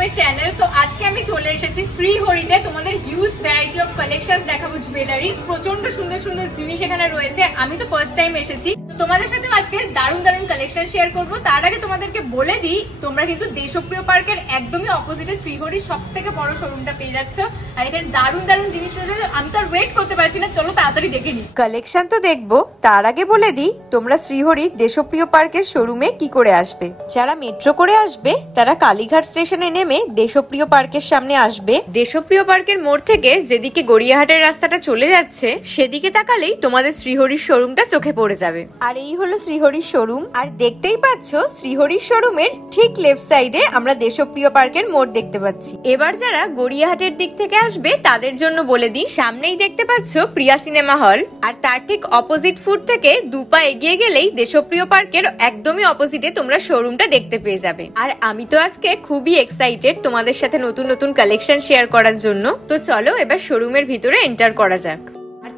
My channel. তো আজকে আমি চলে এসেছি শ্রীহরিতে। তোমাদের হিউজ ভ্যারাইটি অফ কালেকশনস দেখাবো জুয়েলারি, প্রচন্ড সুন্দর সুন্দর জিনিস এখানে রয়েছে। আমি তো ফার্স্ট টাইম এসেছি, তোমাদের সাথে আজকে দারুণ দারুণ কালেকশন শেয়ার করবো। তার আগে তোমাদেরকে বলে দিই, তোমরা কিন্তু দেশপ্রিয় পার্কের একদমই অপোজিটে শ্রীহরির সব থেকে বড় শোরুমটা পেয়ে যাচ্ছ। আর এখানে দারুণ দারুণ জিনিস রয়েছে, আমি তো আর ওয়েট করতে পারছি না, চলো তাড়াতাড়ি দেখে নিই। কালেকশন তো দেখবো, তার আগে বলে দিই তোমরা শ্রীহরি দেশপ্রিয় পার্কের শোরুমে কি করে আসবে। যারা মেট্রো করে আসবে তারা কালীঘাট স্টেশনে নেমে দেশপ্রিয় পার্কের সামনে আসবে। দেশপ্রিয় পার্কের মোড় থেকে যেদিকে গড়িয়াহাটের রাস্তাটা চলে যাচ্ছে সেদিকে তাকালেই তোমাদের শ্রীহরির শোরুমটা চোখে পড়ে যাবে। আর এই হলো শ্রীহরির শোরুম। আর দেখতেই পাচ্ছ শ্রীহরির শোরুমের ঠিক লেফট সাইডে আমরা দেশপ্রিয় পার্কের মোড় দেখতে পাচ্ছি। এবার যারা গড়িয়াহাটের দিক থেকে আসবে তাদের জন্য বলে দিই, সামনেই দেখতে পাচ্ছ প্রিয়া সিনেমা হল, আর তার ঠিক অপোজিট ফুট থেকে দুপা এগিয়ে গেলেই দেশপ্রিয় পার্কের একদমই অপোজিটে তোমরা শোরুমটা দেখতে পেয়ে যাবে। আর আমি তো আজকে খুবই এক্সাইটেড তোমাদের সাথে নতুন নতুন কালেকশন শেয়ার করার জন্য। তো চলো এবার শোরুমের ভিতরে এন্টার করা যাক।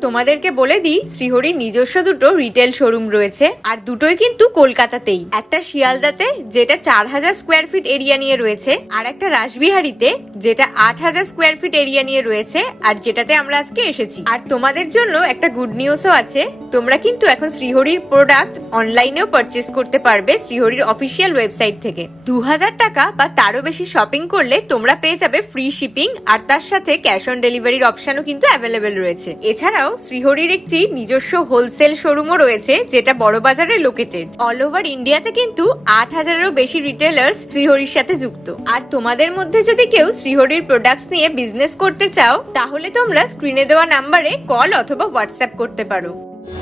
তোমাদেরকে বলে দিই, শ্রীহরির নিজস্ব দুটো রিটেল শোরুম রয়েছে, আর দুটোই কিন্তু কলকাতাতেই। একটা শিয়ালদাতে যেটা 4000 স্কোয়ার ফিট এরিয়া নিয়ে রয়েছে, আর একটা রাসবিহারীতে যেটা 8000 স্কোয়ার ফিট এরিয়া নিয়ে রয়েছে, আর যেটাতে আমরা আজকে এসেছি। আর তোমাদের জন্য একটা গুড নিউজও আছে, তোমরা কিন্তু এখন শ্রীহরির প্রোডাক্ট অনলাইনেও পারচেস করতে পারবে শ্রীহরির অফিসিয়াল ওয়েবসাইট থেকে। 2000 টাকা বা তারও বেশি শপিং করলে তোমরা পেয়ে যাবে ফ্রি শিপিং, আর তার সাথে ক্যাশ অন ডেলিভারির অপশনও কিন্তু অ্যাভেলেবেল রয়েছে। এছাড়াও শ্রীহরির একটি নিজস্ব হোলসেল শোরুমও রয়েছে, যেটা বড়বাজারে লোকেটেড। অল ওভার ইন্ডিয়াতে কিন্তু 8000-এরও বেশি রিটেলার্স শ্রীহরির সাথে যুক্ত। আর তোমাদের মধ্যে যদি কেউ শ্রীহরির প্রোডাক্টস নিয়ে বিজনেস করতে চাও, তাহলে তোমরা স্ক্রিনে দেওয়া নাম্বারে কল অথবা হোয়াটসঅ্যাপ করতে পারো।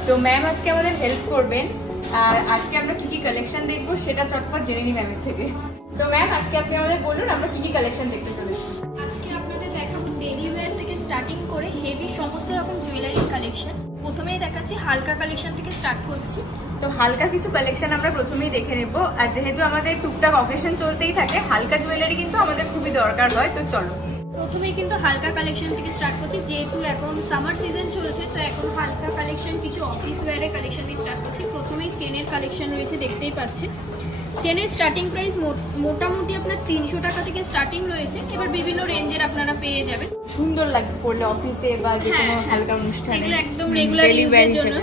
তো ম্যাম আজকে আমাদের হেল্প করবেন, আর আজকে আমরা কি কি কালেকশন দেখবো সেটা চটপট জেনে নিই ম্যামের থেকে। তো ম্যাম আজকে আপনি আমাদের বলুন আমরা কি কি কালেকশন দেখতে চলেছি। আজকে আপনাদের দেখাবো ডেইলি ওয়্যার থেকে স্টার্টিং করে হেভি সমস্ত রকম জুয়েলারির কালেকশন। প্রথমেই দেখাচ্ছি হালকা কালেকশন থেকে স্টার্ট করছি। তো হালকা কিছু কালেকশন আমরা প্রথমেই দেখে নেব, আর যেহেতু আমাদের টুকটাক অকেশন চলতেই থাকে, হালকা জুয়েলারি কিন্তু আমাদের খুবই দরকার হয়। তো চলো প্রথমেই কিন্তু হালকা কালেকশন থেকে স্টার্ট করছি, যেহেতু এখন সামার সিজন চলছে, তো এখন হালকা কালেকশন কিছু অফিস ওয়্যারের কালেকশন দিয়ে স্টার্ট করছি। প্রথমেই চেনের কালেকশন রয়েছে, দেখতেই পাচ্ছেন। চেনের স্টার্টিং প্রাইস মোটামুটি আপনার 300 টাকা থেকে স্টার্টিং রয়েছে। এবার বিভিন্ন রেঞ্জের আপনারা পেয়ে যাবেন। সুন্দর লাগে পরলে অফিসে বা যে কোনো হালকা অনুষ্ঠানে, এগুলো একদম রেগুলার ইউজের জন্য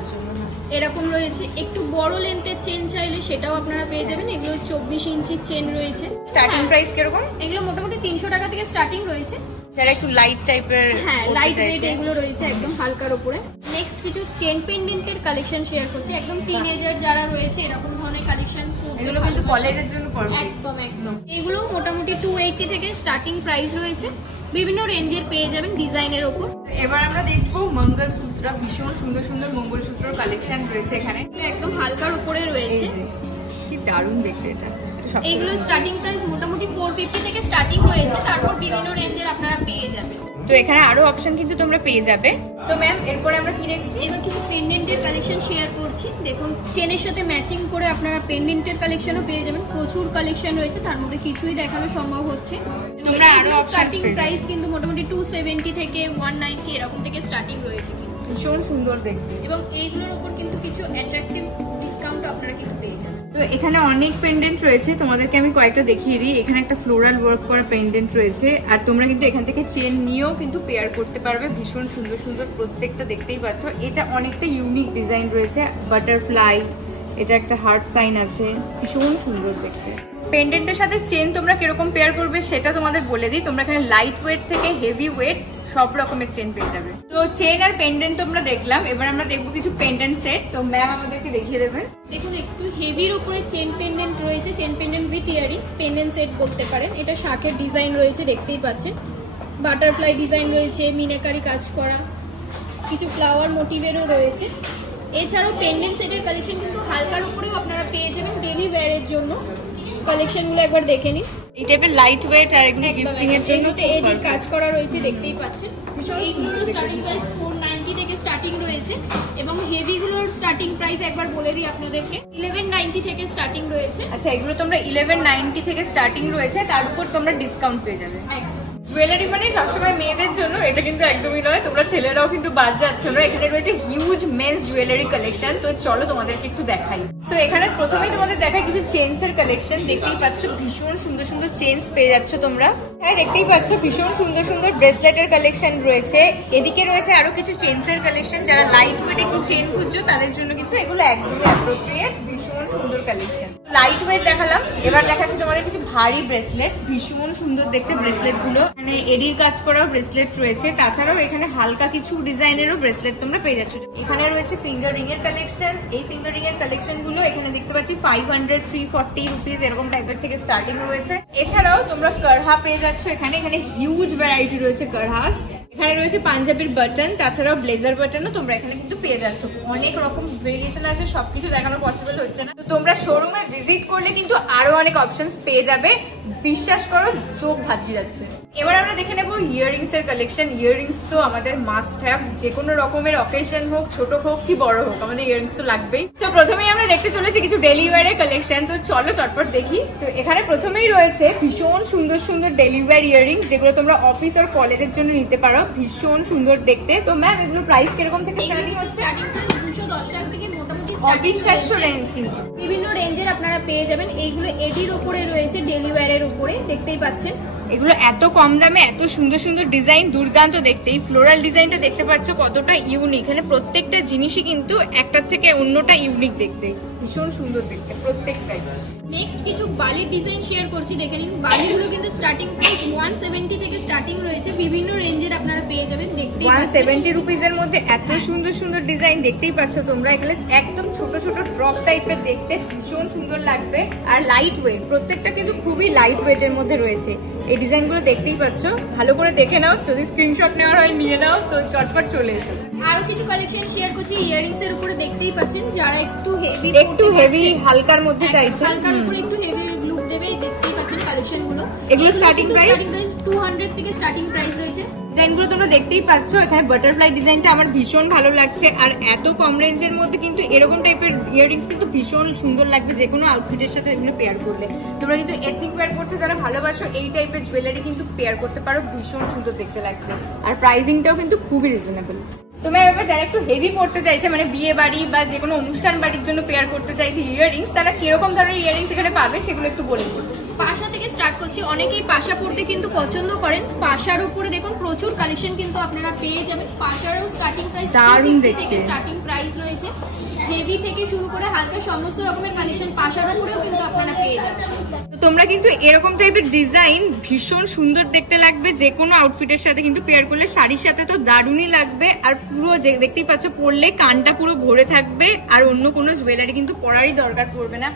এরকম রয়েছে। একটু বড় লেন্থের চেন চাইলে সেটাও আপনারা পেয়ে যাবেন। এগুলো 24 ইঞ্চির চেন রয়েছে। স্টার্টিং প্রাইস কিরকম? এগুলো মোটামুটি 300 টাকা থেকে স্টার্টিং রয়েছে। যারা একটু লাইট টাইপের, হ্যাঁ লাইট ওয়েট এগুলো রয়েছে একদম হালকার উপরে। নেক্সট কিছু চেন পেন্ডেন্টের কালেকশন শেয়ার করছি। একদম টিনেজার যারা রয়েছে এরকম ধরনের কালেকশন, এগুলো কিন্তু কলেজের জন্য পারফেক্ট। একদম একদম। এগুলো মোটামুটি 280 থেকে স্টার্টিং প্রাইস রয়েছে। বিভিন্ন রেঞ্জের পেয়ে যাবেন ডিজাইনের উপর। এবার আমরা দেখবো মঙ্গলসূত্র। ভীষণ সুন্দর সুন্দর মঙ্গলসূত্র কালেকশন রয়েছে এখানে, একদম হালকার উপরে রয়েছে। কি দারুণ দেখতে এটা। এইগুলো স্টার্টিং প্রাইস মোটামুটি 450 থেকে স্টার্টিং হয়েছে, তারপর বিভিন্ন রেঞ্জের আপনারা পেয়ে যাবেন। তো এখানে আরো অপশন কিন্তু তোমরা পেয়ে যাবে। তো ম্যাম এরপরে আমরা কি দেখছি? এবার কিছু পেন্ডেন্টের কালেকশন শেয়ার করছি। দেখুন চেনের সাথে ম্যাচিং করে আপনারা পেন্ডেন্টের কালেকশনও পেয়ে যাবেন। প্রচুর কালেকশন রয়েছে, তার মধ্যে কিছুই দেখানো সম্ভব হচ্ছে। তোমরা আরো স্টার্টিং প্রাইস কিন্তু মোটামুটি 270 থেকে 190 এরকম থেকে স্টার্টিং রয়েছে। ভীষণ সুন্দর দেখতে, এবং এইগুলোর উপর কিন্তু কিছু অ্যাট্রাকটিভ ডিসকাউন্ট আপনারা কিন্তু পেয়ে যাবেন। তো এখানে অনেক পেন্ডেন্ট রয়েছে, তোমাদেরকে আমি কয়েকটা দেখিয়ে দিই। এখানে একটা ফ্লোরাল ওয়ার্ক করা পেন্ডেন্ট রয়েছে, আর তোমরা কিন্তু এখান থেকে চেন নিয়েও কিন্তু পেয়ার করতে পারবে। ভীষণ সুন্দর সুন্দর প্রত্যেকটা, দেখতেই পাচ্ছ। এটা অনেকটা ইউনিক ডিজাইন রয়েছে, বাটারফ্লাই, এটা একটা হার্ট সাইন আছে, ভীষণ সুন্দর দেখতে। পেন্ডেন্টের সাথে চেন তোমরা কিরকম পেয়ার করবে সেটা তোমাদের বলে দিই। তোমরা এখানে লাইট ওয়েট থেকে হেভি ওয়েট সব রকমের চেন পেয়ে যাবে। তো চেন আর পেন্ডেন্ট তোমরা দেখলাম, এবার আমরা দেখবো কিছু পেন্ডেন্ট সেট। তো ম্যাম আমাদেরকে দেখিয়ে দেবেন। দেখুন একটু হেভির উপরে চেন পেন্ডেন্ট রয়েছে, chain pendant with earrings, pendant set বলতে পারেন। এটা শাকের ডিজাইন রয়েছে, দেখতেই পাচ্ছেন। বাটারফ্লাই ডিজাইন রয়েছে, মিনাকারি কাজ করা, কিছু ফ্লাওয়ার মোটিভেরও রয়েছে। এছাড়াও পেন্ডেন্ট সেটের কালেকশন কিন্তু হালকার উপরেও আপনারা পেয়ে যাবেন ডেলি ওয়্যারের জন্য। কালেকশনগুলো একবার দেখে নিন। এই টাইপের লাইট ওয়েট আর এগুলো গিফটিং এর জন্য এডির কাজ করা রয়েছে, দেখতেই পাচ্ছেন। এইগুলোর স্টার্টিং প্রাইস 490 থেকে স্টার্টিং রয়েছে, এবং হেভিগুলোর স্টার্টিং প্রাইস একবার বলে দিই আপনাদেরকে, 1190 থেকে স্টার্টিং রয়েছে। আচ্ছা, এগুলো তোমরা 1190 থেকে স্টার্টিং রয়েছে, তার উপর তোমরা ডিসকাউন্ট পেয়ে যাবে। জুয়েলারি মানে সবসময় মেয়েদের জন্য, এটা কিন্তু একদমই নয়, তোমরা ছেলেরাও কিন্তু বাদ যাচ্ছ না। এখানে রয়েছে হিউজ মেন্স জুয়েলারি কালেকশন। তো চলো তোমাদেরকে একটু দেখাই। তো এখানে প্রথমেই তোমাদের দেখাই কিছু চেইনস এর কালেকশন। দেখতেই পাচ্ছ ভীষণ সুন্দর সুন্দর চেইনস পেয়ে যাচ্ছ তোমরা। হ্যাঁ দেখতেই পাচ্ছ ভীষণ সুন্দর সুন্দর ব্রেসলেটের কালেকশন রয়েছে। এদিকে রয়েছে আরো কিছু চেইনস এর কালেকশন। যারা লাইট ওয়েট একটু চেইন খুঁজছো তাদের জন্য কিন্তু এগুলো একদমই অ্যাপ্রোপ্রিয়েট। ভীষণ সুন্দর কালেকশন। লাইট ওয়েট দেখালাম, এবার দেখাচ্ছি তোমাদের কিছু ভারী ব্রেসলেট। ভীষণ সুন্দর দেখতে ব্রেসলেট গুলো। মানে এডির কাজ করাও ব্রেসলেট রয়েছে, তাছাড়াও এখানে হালকা কিছু ডিজাইনেরও ব্রেসলেট তোমরা পেয়ে যাচ্ছ। এখানে রয়েছে ফিঙ্গার রিং এর কালেকশন। এই ফিঙ্গার রিং এর কালেকশন গুলো এখানে দেখতে পাচ্ছি 500, 340 রুপিস এরকম টাইপের থেকে স্টার্টিং রয়েছে। এছাড়াও তোমরা কারহা পেয়ে যাচ্ছ এখানে। এখানে হিউজ ভ্যারাইটি রয়েছে কারহাস। এখানে রয়েছে পাঞ্জাবির বাটন, তাছাড়াও ব্লেজার বাটনও তোমরা এখানে কিন্তু পেয়ে যাচ্ছ। অনেক রকম ভেরিয়েশন আছে, সবকিছু দেখানো পসিবল হচ্ছে না। তো তোমরা শোরুমে ভিজিট করলে কিন্তু আরো অনেক অপশনস পেয়ে যাবে। বিশ্বাস করো চোখ ধাঁধিয়ে যাচ্ছে। এবার আমরা দেখে নেবো ইয়াররিংস এর কালেকশন। ইয়াররিংস তো আমাদের মাস্ট হ্যাভ, যে কোনো রকমের অকেশন হোক, ছোট হোক কি বড় হোক, আমাদের ইয়াররিংস তো লাগবেই। তো প্রথমেই আমরা দেখতে চলেছি কিছু ডেলি ওয়্যার এর কালেকশন। তো চলো চটপট দেখি। তো এখানে প্রথমেই রয়েছে ভীষণ সুন্দর সুন্দর ডেলি ওয়্যার ইয়াররিংস, যেগুলো তোমরা অফিস আর কলেজের জন্য নিতে পারো। ভীষণ সুন্দর দেখতে। তো ম্যাম এগুলো প্রাইস কিরকম থেকে স্টার্টিং হচ্ছে? 210 টাকা থেকে মোটামুটি অবিশ্বাস্য রেঞ্জ, কিন্তু বিভিন্ন রেঞ্জের আপনারা পেয়ে যাবেন। এইগুলো এডির উপরে রয়েছে, ডেলি ওয়্যারের উপরে দেখতেই পাচ্ছেন। এগুলো এত কম দামে এত সুন্দর সুন্দর ডিজাইন, দুর্দান্ত দেখতে। এই ফ্লোরাল ডিজাইনটা দেখতে পাচ্ছ কতটা ইউনিক। এখানে প্রত্যেকটা জিনিসই কিন্তু একটার থেকে অন্যটা ইউনিক দেখতে, ভীষণ সুন্দর দেখতে প্রত্যেকটাই। নেক্সট কিছু বালির ডিজাইন শেয়ার করছি, দেখে নিন। বালিগুলো কিন্তু স্টার্টিং প্রাইস 170 থেকে স্টার্টিং রয়েছে, বিভিন্ন রেঞ্জের আপনারা পেয়ে যাবেন। দেখতেই 170 রুপিস এর মধ্যে এত সুন্দর সুন্দর ডিজাইন দেখতেই পাচ্ছ তোমরা। এখানে একদম ছোট ছোট ড্রপ টাইপের দেখতে, ভীষণ সুন্দর লাগবে। আর লাইট ওয়েট, প্রত্যেকটা কিন্তু খুবই লাইট ওয়েট এর মধ্যে রয়েছে। এই ডিজাইনগুলো দেখতেই পাচ্ছ, ভালো করে দেখে নাও। যদি স্ক্রিনশট নেওয়ার হয় নিয়ে নাও। তো চটপট চলে এসো। আরো কিছু কালেকশন শেয়ার করছি ইয়াররিংস এর উপরে। দেখতেই পাচ্ছেন যারা একটু হেভি হালকার মধ্যে চাইছে, হালকার উপরে একটু হেভি লুক দেবে, দেখতেই পাচ্ছেন কালেকশন গুলো। এগুলো স্টার্টিং প্রাইস 200 থেকে স্টার্টিং প্রাইস রয়েছে। ডিজাইনগুলো তোমরা দেখতেই পাচ্ছ। এখানে বাটারফ্লাই ডিজাইনটা আমার ভীষণ ভালো লাগছে। আর এত কম রেঞ্জের মধ্যে কিন্তু এরকম টাইপের ইয়াররিংস কিন্তু ভীষণ সুন্দর লাগবে যে কোনো আউটফিটের সাথে এগুলো পেয়ার করলে। তোমরা কিন্তু এথনিক ওয়্যার করতে যারা ভালোবাসো এই টাইপের জুয়েলারি কিন্তু পেয়ার করতে পারো, ভীষণ সুন্দর দেখতে লাগবে। আর প্রাইসিংটাও কিন্তু খুবই রিজনেবল। তোমরা এবার যারা একটু হেভি পড়তে চাইছে, মানে বিয়ে বাড়ি বা যে কোনো অনুষ্ঠান বাড়ির জন্য পেয়ার করতে চাইছে ইয়াররিংস, তারা কিরকম ধরনের ইয়াররিংস এখানে পাবে সেগুলো একটু বলে দিন। পাশা থেকে স্টার্ট করছি। অনেকেই পাশা পড়তে কিন্তু পছন্দ করেন। পাশার উপরে দেখুন প্রচুর কালেকশন কিন্তু আপনারা পেয়ে যাবেন। পাশারও স্টার্টিং প্রাইস 250 থেকে স্টার্টিং প্রাইস রয়েছে। হেভি থেকে শুরু করে হালকা সমস্ত রকমের কালেকশন পাশার উপরেও কিন্তু আপনারা পেয়ে যাচ্ছেন। তোমরা কিন্তু এরকম টাইপের ডিজাইন ভীষণ সুন্দর দেখতে লাগবে, যে কোনো আউটফিটের সাথে কিন্তু পেয়ার করলে। শাড়ির সাথে তো দারুণই লাগবে। আর পুরো দেখতেই পাচ্ছ পরলে কানটা পুরো ভরে থাকবে। আর অন্য কোনো জুয়েলারি কিন্তু পরারই দরকার পড়বে না।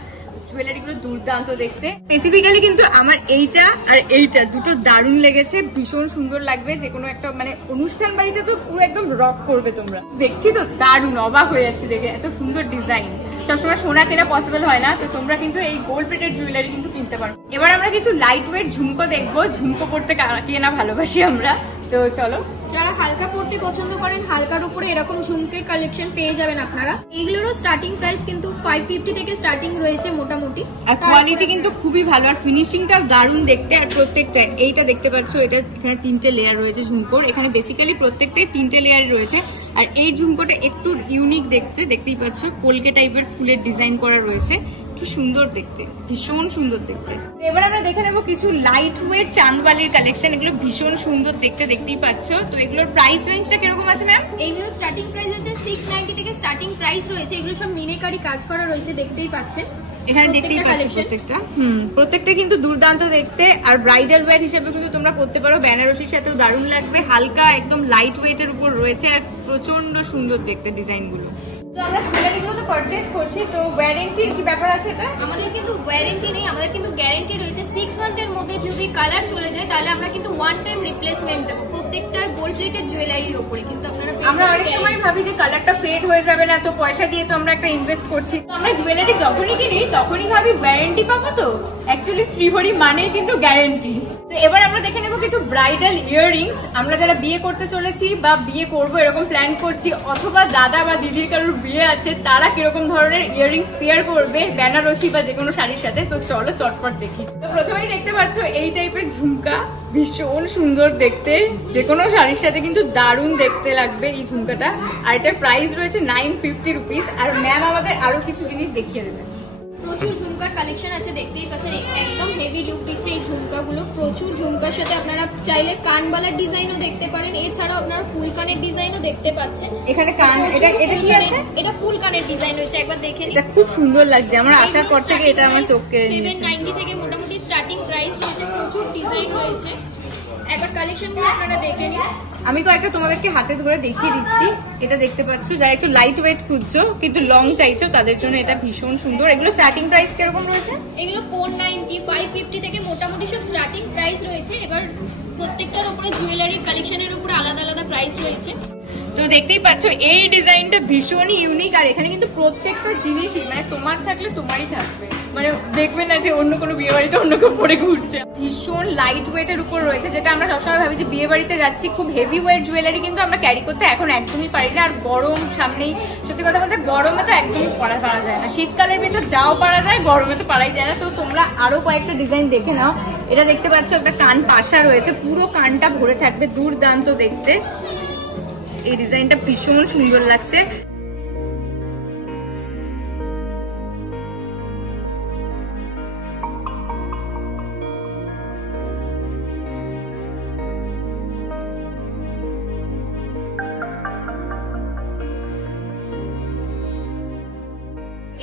জুয়েলারিগুলো দুর্দান্ত দেখতে। স্পেসিফিক্যালি কিন্তু আমার এইটা আর এইটা দুটো দারুণ লেগেছে, ভীষণ সুন্দর লাগবে যে কোনো একটা মানে অনুষ্ঠান বাড়িতে তো পুরো একদম রক করবে তোমরা। দেখছি তো দারুণ, অবাক হয়ে যাচ্ছে দেখে, এত সুন্দর ডিজাইন। সবসময় সোনা কেনা পসিবল হয় না, তো তোমরা কিন্তু এই গোল্ড প্লেটেড জুয়েলারি কিন্তু কিনতে পারো। এবার আমরা কিছু লাইট ওয়েট ঝুমকো দেখবো। ঝুমকো পড়তে কে না ভালোবাসি আমরা, তো চলো। যারা হালকা পড়তে পছন্দ করেন, হালকার উপরে এরকম ঝুমকের কালেকশন পেয়ে যাবেন আপনারা। এইগুলোরও স্টার্টিং প্রাইস কিন্তু 550 থেকে স্টার্টিং রয়েছে মোটামুটি। আর কোয়ালিটি কিন্তু খুবই ভালো, আর ফিনিশিংটাও দারুণ দেখতে। আর প্রত্যেকটা এইটা দেখতে পাচ্ছ, এটা এখানে 3টে লেয়ার রয়েছে ঝুমকোর। এখানে বেসিক্যালি প্রত্যেকটাই 3টে লেয়ার রয়েছে। আর এই ঝুমকোটা একটু ইউনিক দেখতে, দেখতেই পাচ্ছ কলকে টাইপের ফুলের ডিজাইন করা রয়েছে। কি সুন্দর দেখতে, ভীষণ সুন্দর দেখতে। এবার আমরা দেখে নেবো কিছু লাইট ওয়েট চাঁদবালির কালেকশন। এগুলো ভীষণ সুন্দর দেখতে, দেখতেই পাচ্ছ। তো এগুলোর প্রাইস রেঞ্জটা কিরকম আছে ম্যাম? এইগুলো স্টার্টিং প্রাইস হচ্ছে 690 থেকে স্টার্টিং প্রাইস রয়েছে। এগুলো সব মিনেকারি কাজ করা রয়েছে, দেখতেই পাচ্ছেন। এখানে দেখতেই পাচ্ছ প্রত্যেকটা কিন্তু দুর্দান্ত দেখতে। আর ব্রাইডাল ওয়্যার হিসেবে কিন্তু তোমরা পড়তে পারো, বেনারসির সাথেও দারুণ লাগবে। হালকা একদম লাইট ওয়েটের উপর রয়েছে, আর প্রচন্ড সুন্দর দেখতে ডিজাইন গুলো। তো আমরা জুয়েলারিগুলো তো পারচেজ করছি, তো ওয়ারেন্টির কি ব্যাপার আছে এটা? আমাদের কিন্তু ওয়ারেন্টি নেই, আমাদের কিন্তু গ্যারান্টি রয়েছে। 6 মান্থের মধ্যে যদি কালার চলে যায় তাহলে আমরা কিন্তু ওয়ান টাইম রিপ্লেসমেন্ট দেবো প্রত্যেকটা গোল্ড প্লেটেড জুয়েলারির উপরে। কিন্তু আপনারা আমরা অনেক সময় ভাবি যে কালারটা ফেড হয়ে যাবে না, তো পয়সা দিয়ে তো আমরা একটা ইনভেস্ট করছি। তো আমরা জুয়েলারি যখনই কিনি তখনই ভাবি ওয়ারেন্টি পাবো, তো অ্যাকচুয়ালি শ্রীহরি মানেই কিন্তু গ্যারান্টি। তো এবার আমরা দেখে নেবো কিছু ব্রাইডাল ইয়াররিংস। আমরা যারা বিয়ে করতে চলেছি বা বিয়ে করবো এরকম প্ল্যান করছি, অথবা দাদা বা দিদির কারোর বিয়ে আছে, তারা কিরকম ধরনের ইয়াররিংস পেয়ার করবে বেনারসি বা যে কোনো শাড়ির সাথে। তো চলো চটপট দেখি। তো প্রথমেই দেখতে পাচ্ছ এই টাইপের ঝুমকা, ভীষণ সুন্দর দেখতে, যে কোনো শাড়ির সাথে কিন্তু দারুণ দেখতে লাগবে এই ঝুমকাটা। আর এটার প্রাইস রয়েছে 950 রুপিস। আর ম্যাম আমাদের আরো কিছু জিনিস দেখিয়ে দেবে। প্রচুর ঝুমকার কালেকশন আছে, দেখতেই পাচ্ছেন একদম হেভি লুক দিচ্ছে এই ঝুমকাগুলো। প্রচুর ঝুমকার সাথে আপনারা চাইলে কানবালার ডিজাইনও দেখতে পারেন, এছাড়াও আপনারা ফুল কানের ডিজাইনও দেখতে পাচ্ছেন। এখানে কান, এটা কি আছে? এটা ফুল কানের ডিজাইন রয়েছে, একবার দেখে নিন। এটা খুব সুন্দর লাগছে, আমার আসার পর থেকে এটা আমার চোখে 790 থেকে মোটামুটি স্টার্টিং প্রাইস রয়েছে। প্রচুর ডিজাইন রয়েছে, একবার কালেকশনগুলো আপনারা দেখে নিন। আমি কয়েকটা তোমাদেরকে হাতে ধরে দেখিয়ে দিচ্ছি। এটা দেখতে পাচ্ছ, যারা একটু লাইট ওয়েট খুঁজছো কিন্তু লং চাইছো তাদের জন্য এটা ভীষণ সুন্দর। এগুলো স্টার্টিং প্রাইস কিরকম রয়েছে? এগুলো 490, 550 থেকে মোটামুটি সব স্টার্টিং প্রাইস রয়েছে। এবার প্রত্যেকটার উপরে জুয়েলারির কালেকশনের উপরে আলাদা আলাদা প্রাইস রয়েছে। তো দেখতেই পাচ্ছ এই ডিজাইনটা ভীষণই ইউনিক। আর এখানে কিন্তু প্রত্যেকটা জিনিসই মানে তোমার থাকলে তোমারই থাকবে, মানে দেখবে না যে অন্য কোনো বিয়ে বাড়িতে অন্য কেউ পরে ঘুরছে। ভীষণ লাইট ওয়েটের উপর রয়েছে, যেটা আমরা সবসময় ভাবি যে বিয়ে বাড়িতে যাচ্ছি খুব হেভি ওয়েট জুয়েলারি কিন্তু আমরা ক্যারি করতে এখন একদমই পারি না। আর গরম সামনেই, সত্যি কথা বলতে গরমে তো একদমই পারা যায় না। শীতকালের ভিতর যাও পারা যায়, গরমে তো পারাই যায় না। তো তোমরা আরো কয়েকটা ডিজাইন দেখে নাও। এটা দেখতে পাচ্ছ একটা কান পাশা রয়েছে, পুরো কানটা ভরে থাকবে, দুর্দান্ত দেখতে। এই ডিজাইনটা ভীষণ সুন্দর লাগছে।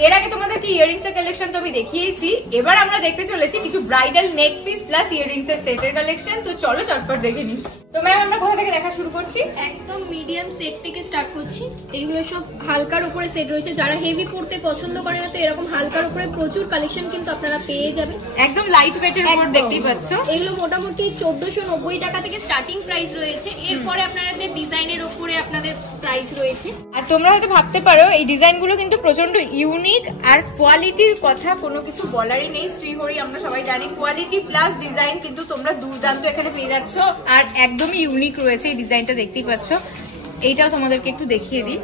এর আগে তোমাদেরকে ইয়ারিংস এর কালেকশন তো আমি দেখিয়েছি। এবার আমরা দেখতে চলেছি কিছু ব্রাইডাল নেক পিস প্লাস ইয়ারিংস এর সেটের কালেকশন। তো চলো চটপট দেখে নিই। তো ম্যাম আমরা কোথা থেকে দেখা শুরু করছি? একদম মিডিয়াম সেট থেকে স্টার্ট করছি। এইগুলো সব হালকার উপরে সেট রয়েছে, যারা হেভি পড়তে পছন্দ করে না তো এরকম হালকার উপরে প্রচুর কালেকশন কিন্তু আপনারা পেয়ে যাবেন। একদম লাইট ওয়েটের উপর দেখতেই পাচ্ছ। এগুলো মোটামুটি 1490 টাকা থেকে স্টার্টিং প্রাইস রয়েছে। এরপরে আপনাদের ডিজাইনের উপরে আপনাদের প্রাইস রয়েছে। আর তোমরা হয়তো ভাবতে পারো এই ডিজাইনগুলো কিন্তু প্রচন্ড ইউনিক, আর কোয়ালিটির কথা কোনো কিছু বলারই নেই। শ্রীহরি আমরা সবাই জানি, কোয়ালিটি প্লাস ডিজাইন কিন্তু তোমরা দুর্দান্ত এখানে পেয়ে যাচ্ছ। আর একদমই ইউনিক রয়েছে এই ডিজাইনটা, দেখতেই পাচ্ছ। এইটাও তোমাদেরকে একটু দেখিয়ে দিই।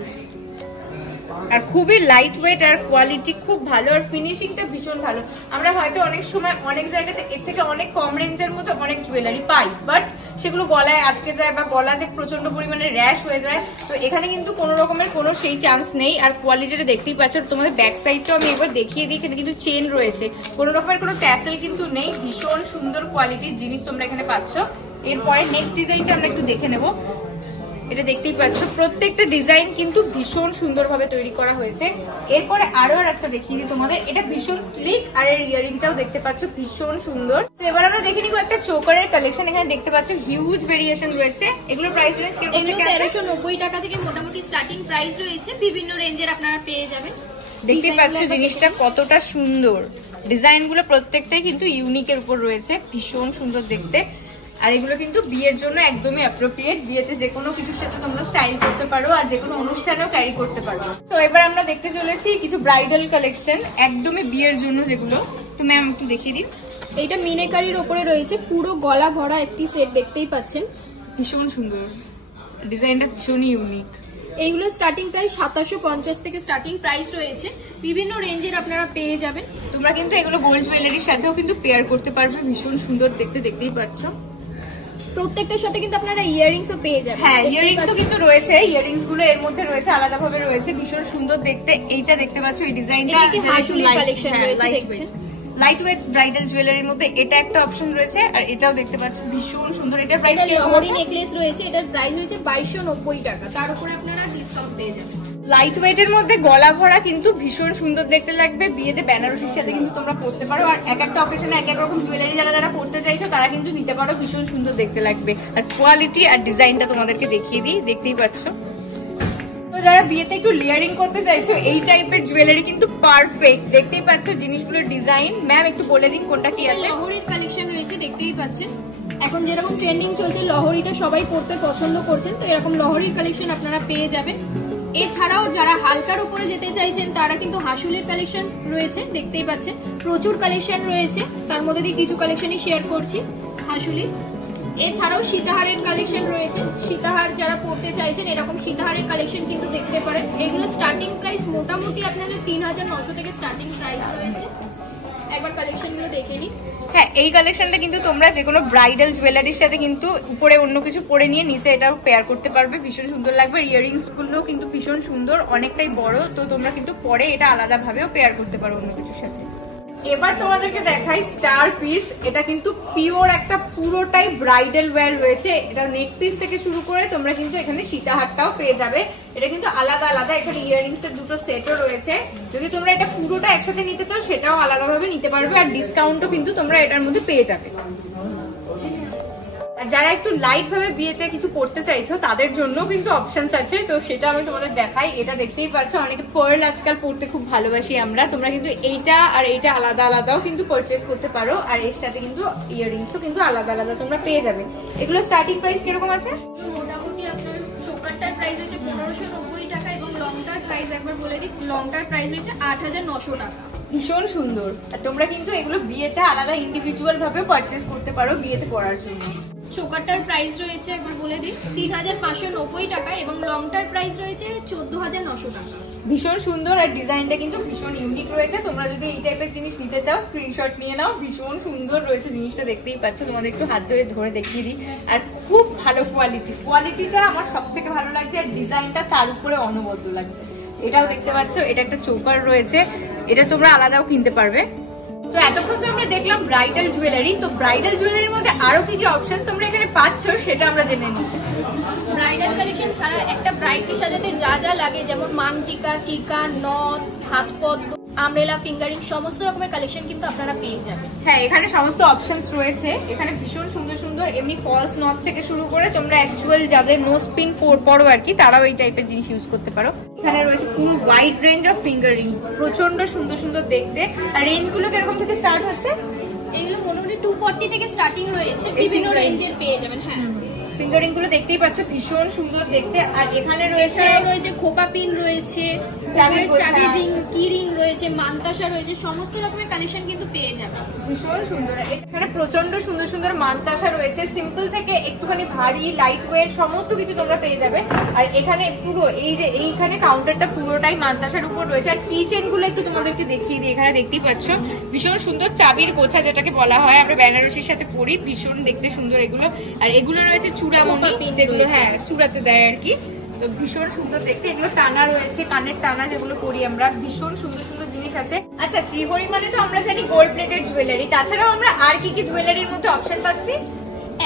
আর খুবই লাইট ওয়েট আর কোয়ালিটি খুব ভালো, আর ফিনিশিংটা ভীষণ ভালো। আমরা হয়তো অনেক সময় অনেক জায়গাতে এর থেকে অনেক কম রেঞ্জের মধ্যে অনেক জুয়েলারি পাই, বাট সেগুলো গলায় আটকে যায় বা গলাতে প্রচন্ড পরিমাণে র্যাশ হয়ে যায়। তো এখানে কিন্তু কোনো রকমের কোনো সেই চান্স নেই। আর কোয়ালিটিটা দেখতেই পাচ্ছ। তোমাদের ব্যাক সাইডটাও আমি একবার দেখিয়ে দিই। এখানে কিন্তু চেন রয়েছে, কোনো রকমের কোনো ট্যাসেল কিন্তু নেই। ভীষণ সুন্দর কোয়ালিটির জিনিস তোমরা এখানে পাচ্ছ। এরপরে নেক্সট ডিজাইনটা আমরা একটু দেখে নেবো। এটা দেখতেই পাচ্ছ, প্রত্যেকটা ডিজাইন কিন্তু ভীষণ সুন্দরভাবে তৈরি করা হয়েছে। এরপরে আরো একটা দেখিয়ে দিই তোমাদের। এটা ভীষণ স্লিক, আর এর ইয়ারিংটাও দেখতে পাচ্ছ ভীষণ সুন্দর। এবার আমরা দেখে নিব একটা চোকারের কালেকশন। এখানে দেখতে পাচ্ছ হিউজ ভেরিয়েশন রয়েছে। এগুলোর প্রাইস রেঞ্জ কিরকম? এগুলো 1390 টাকা থেকে মোটামুটি স্টার্টিং প্রাইস রয়েছে। বিভিন্ন রেঞ্জের আপনারা পেয়ে যাবেন। দেখতেই পাচ্ছ জিনিসটা কতটা সুন্দর। ডিজাইনগুলো প্রত্যেকটাই কিন্তু ইউনিকের উপর রয়েছে, ভীষণ সুন্দর দেখতে। আর এগুলো কিন্তু বিয়ের জন্য একদমই অ্যাপ্রোপ্রিয়েট। বিয়েতে যে কোনো কিছুর সাথে তোমরা স্টাইল করতে পারো, আর যে কোনো অনুষ্ঠানেও ক্যারি করতে পারো। তো এবার আমরা দেখতে চলেছি কিছু ব্রাইডাল কালেকশন, একদমই বিয়ের জন্য যেগুলো। তো ম্যাম একটু দেখিয়ে দিন। এইটা মিনাকারির উপরে রয়েছে, পুরো গলা ভরা একটি সেট, দেখতেই পাচ্ছেন ভীষণ সুন্দর ডিজাইনটা, ভীষণই ইউনিক। এইগুলো স্টার্টিং প্রাইস 2750 থেকে স্টার্টিং প্রাইস রয়েছে। বিভিন্ন রেঞ্জের আপনারা পেয়ে যাবেন। তোমরা কিন্তু এগুলো গোল্ড জুয়েলারির সাথেও কিন্তু পেয়ার করতে পারবে, ভীষণ সুন্দর দেখতে, দেখতেই পাচ্ছ। প্রত্যেকটার সাথে কিন্তু আপনারা ইয়াররিংসও পেয়ে যাবেন। হ্যাঁ, ইয়াররিংসও কিন্তু রয়েছে। ইয়াররিংস গুলো এর মধ্যে রয়েছে, আলাদাভাবে রয়েছে, ভীষণ সুন্দর দেখতে। এইটা দেখতে পাচ্ছ, এই ডিজাইনটা হাসুলি কালেকশন রয়েছে, দেখছেন লাইট ওয়েট ব্রাইডাল জুয়েলারির মধ্যে এটা একটা অপশন রয়েছে। আর এটাও দেখতে পাচ্ছ ভীষণ সুন্দর। এটার প্রাইস কি? লহরি নেকলেস রয়েছে, এটার প্রাইস হচ্ছে 2290 টাকা। তার উপরে আপনারা ডিসকাউন্ট পেয়ে যাবেন। লাইট ওয়েটের মধ্যে গলা ভরা কিন্তু ভীষণ সুন্দর দেখতে লাগবে। বিয়েতে বেনারসির সাথে কিন্তু তোমরা পড়তে পারো। আর এক একটা অকেশনে এক এক রকম জুয়েলারি যারা পড়তে চাইছো তারা কিন্তু নিতে পারো, ভীষণ সুন্দর দেখতে লাগবে। আর কোয়ালিটি আর ডিজাইনটা তোমাদেরকে দেখিয়ে দিই, দেখতেই পাচ্ছ। তো যারা বিয়েতে একটু লেয়ারিং করতে চাইছো এই টাইপের জুয়েলারি কিন্তু পারফেক্ট। দেখতেই পাচ্ছ জিনিসগুলোর ডিজাইন। ম্যাম একটু বলে দিন কোনটা কি আছে। লহরির কালেকশন রয়েছে, দেখতেই পাচ্ছেন। এখন যেরকম ট্রেন্ডিং চলছে লহরিটা সবাই পড়তে পছন্দ করছেন, তো এরকম লহরির কালেকশন আপনারা পেয়ে যাবেন। এছাড়াও যারা হালকার উপরে যেতে চাইছেন তারা কিন্তু হাসুলির কালেকশন রয়েছে, দেখতেই পাচ্ছেন প্রচুর কালেকশন রয়েছে, তার মধ্যে দিয়ে কিছু কালেকশনই শেয়ার করছি হাসুলি। এছাড়াও সীতাহারের কালেকশন রয়েছে, সীতাহার যারা পড়তে চাইছেন এরকম সীতাহারের কালেকশন কিন্তু দেখতে পারেন। এগুলো স্টার্টিং প্রাইস মোটামুটি আপনাদের 3900 থেকে স্টার্টিং প্রাইস রয়েছে। একবার কালেকশনগুলো দেখে নিন। হ্যাঁ, এই কালেকশনটা কিন্তু তোমরা যে কোনো ব্রাইডাল জুয়েলারির সাথে কিন্তু উপরে অন্য কিছু পরে নিয়ে নিচে এটাও পেয়ার করতে পারবে, ভীষণ সুন্দর লাগবে। ইয়াররিংস গুলো কিন্তু ভীষণ সুন্দর, অনেকটাই বড়, তো তোমরা কিন্তু পরে এটা আলাদা ভাবেও পেয়ার করতে পারো অন্য কিছুর সাথে। এবার তোমাদেরকে দেখাই স্টার পিস। এটা কিন্তু পিওর একটা পুরোটাই ব্রাইডাল ওয়্যার রয়েছে। এটা নেক পিস থেকে শুরু করে তোমরা কিন্তু এখানে সীতাহারটাও পেয়ে যাবে। এটা কিন্তু আলাদা আলাদা, এখানে ইয়াররিংস এর দুটো সেটও রয়েছে। যদি তোমরা এটা পুরোটা একসাথে নিতে চাও সেটাও আলাদাভাবে নিতে পারবে, আর ডিসকাউন্টও কিন্তু তোমরা এটার মধ্যে পেয়ে যাবে। আর যারা একটু লাইট ভাবে বিয়েতে কিছু পড়তে চাইছো তাদের জন্য কিন্তু অপশনস আছে, তো সেটা আমি তোমাদের দেখাই। এটা দেখতেই পাচ্ছ, অনেকে পার্ল আজকাল পড়তে খুব ভালোবাসি আমরা, তোমরা কিন্তু এইটা আর এইটা আলাদা আলাদাও কিন্তু পারচেজ করতে পারো, আর এর সাথে কিন্তু ইয়াররিংসও কিন্তু আলাদা আলাদা তোমরা পেয়ে যাবে। এগুলো স্টার্টিং প্রাইস কিরকম আছে? মোটামুটি আপনার চোকারটার প্রাইস হচ্ছে 1590 টাকা এবং লংটার প্রাইস একবার বলে দিই, লংটার প্রাইস হচ্ছে 8900 টাকা। ভীষণ সুন্দর। আর তোমরা কিন্তু এগুলো বিয়েতে আলাদা ইন্ডিভিজুয়াল ভাবে পারচেজ করতে পারো বিয়েতে পরার জন্য। চোকারটার প্রাইস রয়েছে একবার বলে দিই 3590 টাকা এবং লংটার প্রাইস রয়েছে 14900 টাকা। ভীষণ সুন্দর, আর ডিজাইনটা কিন্তু ভীষণ ইউনিক রয়েছে। তোমরা যদি এই টাইপের জিনিস নিতে চাও স্ক্রিনশট নিয়ে নাও, ভীষণ সুন্দর রয়েছে জিনিসটা, দেখতেই পাচ্ছ। তোমাদের একটু হাত ধরে দেখিয়ে দিই। আর খুব ভালো কোয়ালিটিটা আমার সব থেকে ভালো লাগছে, আর ডিজাইনটা তার উপরে অনবদ্য লাগছে। এটাও দেখতে পাচ্ছ, এটা একটা চোকার রয়েছে, এটা তোমরা আলাদাও কিনতে পারবে। তো এতক্ষণ তো আমরা দেখলাম ব্রাইডাল জুয়েলারি, তো ব্রাইডাল জুয়েলারির মধ্যে আরো কি কি অপশনস তোমরা এখানে পাচ্ছ সেটা আমরা জেনে নিই। ব্রাইডাল কালেকশন ছাড়া একটা ব্রাইডকে সাজাতে যা যা লাগে, যেমন মাংটিকা, টিকা, নথ, হাতপদ্ম, আমরেলা, ফিঙ্গারিং, সমস্ত রকমের কালেকশন কিন্তু আপনারা পেয়ে যাবেন। হ্যাঁ, এখানে সমস্ত অপশনস রয়েছে। এখানে ভীষণ সুন্দর সুন্দর এমনি ফলস নথ থেকে শুরু করে তোমরা অ্যাকচুয়াল যাদের নো স্পিন পরো আর কি, তারাও এই টাইপের জিনিস ইউজ করতে পারো। এখানে রয়েছে পুরো ওয়াইড রেঞ্জ অফ ফিঙ্গারিং, প্রচন্ড সুন্দর সুন্দর দেখতে। আর রেঞ্জ গুলো কিরকম থেকে স্টার্ট হচ্ছে? এইগুলো মোটামুটি 240 থেকে স্টার্টিং রয়েছে, বিভিন্ন রেঞ্জের পেয়ে যাবেন। হ্যাঁ, ফিঙ্গারিং গুলো দেখতেই পাচ্ছ, ভীষণ সুন্দর দেখতে। আর এখানে রয়েছে খোকা পিন রয়েছে, চাবি রিং, কি রিং রয়েছে, মানতাসা রয়েছে, সমস্ত রকমের কালেকশন কিন্তু পেয়ে যাবে। ভীষণ সুন্দর। এখানে প্রচন্ড সুন্দর সুন্দর মানতাসা রয়েছে, সিম্পল থেকে একটুখানি ভারী, লাইট ওয়েট, সমস্ত কিছু তোমরা পেয়ে যাবে। আর এখানে পুরো এই যে এইখানে কাউন্টারটা পুরোটাই মানতাসার উপর রয়েছে। আর কি চেন গুলো একটু তোমাদেরকে দেখিয়ে দিই। এখানে দেখতেই পাচ্ছ ভীষণ সুন্দর চাবির গোছা, যেটাকে বলা হয়, আমরা বেনারসির সাথে পরি, ভীষণ দেখতে সুন্দর এগুলো। আর এগুলো রয়েছে চূড়ামণি, যেগুলো হ্যাঁ চূড়াতে দেয় আর কি, তো ভীষণ সুন্দর দেখতে। এগুলো টানা রয়েছে, কানের টানা যেগুলো করি আমরা, ভীষণ সুন্দর সুন্দর জিনিস আছে। আচ্ছা, শ্রীহরি মানে তো আমরা জানি গোল্ড প্লেটেড জুয়েলারি, তাছাড়াও আমরা আর কি কি জুয়েলারির মধ্যে অপশন পাচ্ছি?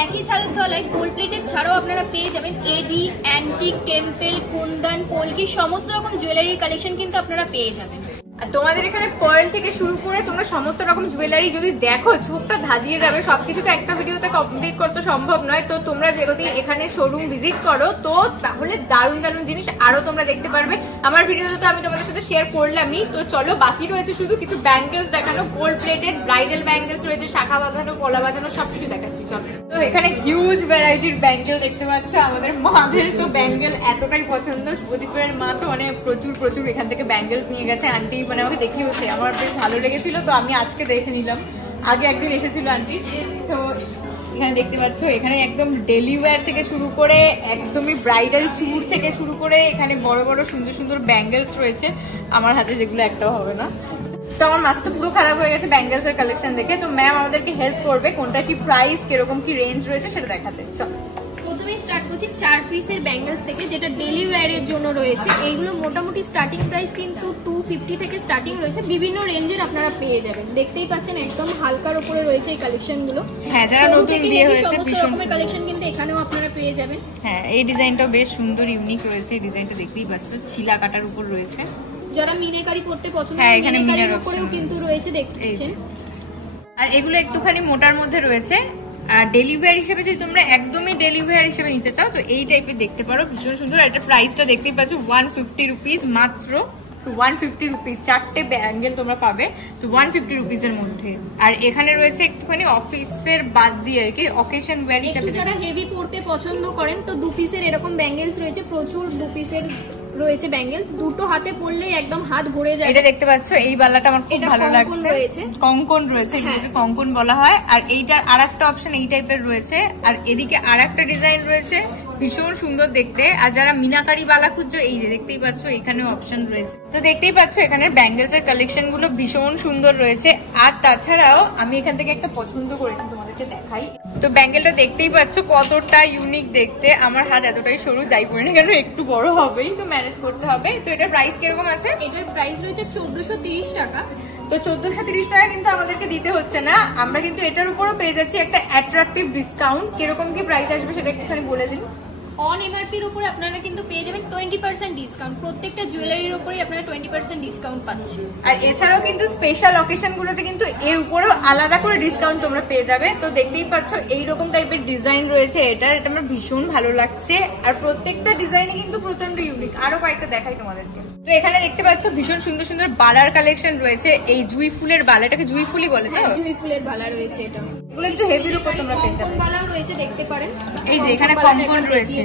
একই ছাদের তলায় গোল্ড প্লেটেড ছাড়াও আপনারা পেয়ে যাবেন এডি, অ্যান্টিক, টেম্পেল, কুন্দন, পোলকি, সমস্ত রকম জুয়েলারির কালেকশন কিন্তু আপনারা পেয়ে যাবেন। আর তোমাদের এখানে পার্ল থেকে শুরু করে তোমরা সমস্ত রকম জুয়েলারি যদি দেখো, চোখটা ধাঁধিয়ে যাবে। সবকিছু তো একটা ভিডিওতে কমপ্লিট করতে সম্ভব নয়, তো তোমরা যদি এখানে শোরুম ভিজিট করো তো তাহলে দারুণ দারুণ জিনিস আরো তোমরা দেখতে পারবে। আমার ভিডিওতে তো আমি তোমাদের সাথে শেয়ার করলামই, তো চলো বাকি রয়েছে শুধু কিছু ব্যাঙ্গেলস দেখানো, গোল্ড প্লেটেড ব্রাইডাল ব্যাঙ্গেলস রয়েছে, শাখা বাঁধানো, পলা বাঁধানো, সবকিছু দেখাচ্ছি। চলো, তো এখানে হিউজ ভ্যারাইটির ব্যাঙ্গেল দেখতে পাচ্ছ। আমাদের মাদের তো ব্যাঙ্গেল এতটাই পছন্দ, প্রদীপের মা তো মানে প্রচুর এখান থেকে ব্যাঙ্গেলস নিয়ে গেছে। আন্টি মানে আমাকে দেখিয়েছে, আমার বেশ ভালো লেগেছিল, তো আমি আজকে দেখে নিলাম। আগে একদিন এসেছিল আন্টি, তো এখানে দেখতে পাচ্ছ এখানে একদম ডেলি ওয়্যার থেকে শুরু করে একদমই ব্রাইডাল চুড় থেকে শুরু করে এখানে বড় বড় সুন্দর সুন্দর ব্যাঙ্গেলস রয়েছে। আমার হাতে যেগুলো একটাও হবে না। তো আমার মাথা তো পুরো খারাপ হয়ে গেছে ব্যাঙ্গেলস এর কালেকশন দেখে। তো ম্যাম আমাদেরকে হেল্প করবে কোনটা কি প্রাইস, কিরকম কি রেঞ্জ রয়েছে সেটা দেখাতে। চলো, প্রথমেই স্টার্ট করছি 4 পিসের ব্যাঙ্গেলস থেকে, যেটা ডেলি ওয়্যারের জন্য রয়েছে। এইগুলো মোটামুটি স্টার্টিং প্রাইস কিন্তু 250 থেকে স্টার্টিং রয়েছে, বিভিন্ন রেঞ্জের আপনারা পেয়ে যাবেন। দেখতেই পাচ্ছেন একদম হালকার উপরে রয়েছে এই কালেকশনগুলো। হ্যাঁ, যারা নতুন বিয়ে হয়েছে সমস্ত রকমের কালেকশন কিন্তু এখানেও আপনারা পেয়ে যাবেন। হ্যাঁ, এই ডিজাইনটাও বেশ সুন্দর, ইউনিক রয়েছে। এই ডিজাইনটা দেখতেই পাচ্ছেন, ছিলা কাটার উপর রয়েছে। যারা মিনাকারি পড়তে পছন্দ করেন, এখানে মিনার উপরেও কিন্তু রয়েছে, দেখতেছেন। আর এগুলো একটুখানি মোটার মধ্যে রয়েছে। আর ডেলি ওয়্যার হিসেবে যদি তোমরা একদমই ডেলি ওয়্যার হিসেবে নিতে চাও তো এই টাইপের দেখতে পারো, ভীষণ সুন্দর। এটা প্রাইসটা দেখতেই পাচ্ছ 150 রুপিস, মাত্র 150 রুপিস। 4টে ব্যাঙ্গেল তোমরা পাবে তো 150 রুপিসের মধ্যে। আর এখানে রয়েছে একটুখানি অফিসের বাদ দিয়ে আর কি অকেশন ওয়্যার হিসেবে যারা হেভি পড়তে পছন্দ করেন তো 2 পিসের এরকম ব্যাঙ্গেলস রয়েছে, প্রচুর 2 পিসের রয়েছে ব্যাঙ্গেলস, দুটো হাতে পরলেই একদম হাত ভরে যায়। এটা দেখতে পাচ্ছ, এই বালাটা আমার খুব ভালো লাগছে, কঙ্কন রয়েছে, এগুলোকে কঙ্কন বলা হয়। আর এইটার আরেকটা অপশন এই টাইপের রয়েছে, আর এদিকে আরেকটা ডিজাইন রয়েছে, ভীষণ সুন্দর দেখতে। আর যারা মিনাকারি বালা খুঁজছো, এই যে দেখতেই পাচ্ছ এখানে অপশন রয়েছে। তো দেখতেই পাচ্ছ এখানে ব্যাঙ্গেলস এর কালেকশন গুলো ভীষণ সুন্দর রয়েছে। আর তাছাড়াও আমি এখান থেকে একটা পছন্দ করেছি, তোমাদেরকে দেখাই। তো ব্যাঙ্গেলটা দেখতেই পাচ্ছ কতটা ইউনিক দেখতে। আমার হাত এতটাই সরু, যাই পড়ে না কেন একটু বড় হবেই, তো ম্যানেজ করতে হবে। তো এটার প্রাইস কিরকম আছে? এটার প্রাইস রয়েছে 1430 টাকা। তো 1430 টাকা কিন্তু আমাদেরকে দিতে হচ্ছে না, আমরা কিন্তু এটার উপরও পেয়ে যাচ্ছি একটা অ্যাট্রাকটিভ ডিসকাউন্ট। কিরকম কি প্রাইস আসবে সেটা একটুখানি বলে দিন। অন এমআরপির উপরে আপনারা কিন্তু পেয়ে যাবেন 20% ডিসকাউন্ট। প্রত্যেকটা জুয়েলারির উপরেই আপনারা 20% ডিসকাউন্ট পাচ্ছেন। আর এছাড়াও কিন্তু স্পেশাল অকেশন গুলোতে কিন্তু এর উপরেও আলাদা করে ডিসকাউন্ট তোমরা পেয়ে যাবে। তো দেখতেই পাচ্ছ এইরকম টাইপের ডিজাইন রয়েছে এটা আমার ভীষণ ভালো লাগছে। আর প্রত্যেকটা ডিজাইনে কিন্তু প্রচন্ড ইউনিক। আরো কয়েকটা দেখাই তোমাদেরকে। তো এখানে দেখতে পাচ্ছ ভীষণ সুন্দর সুন্দর বালার কালেকশন রয়েছে। এই জুই ফুলের বালা, এটাকে জুই ফুলই বলে তো? জুই ফুলের বালা রয়েছে, এটা এগুলো একটু হেভির উপর তোমরা পেয়ে যাবে। বালাও রয়েছে, দেখতে পারেন। এই যে এখানে কম্পন রয়েছে,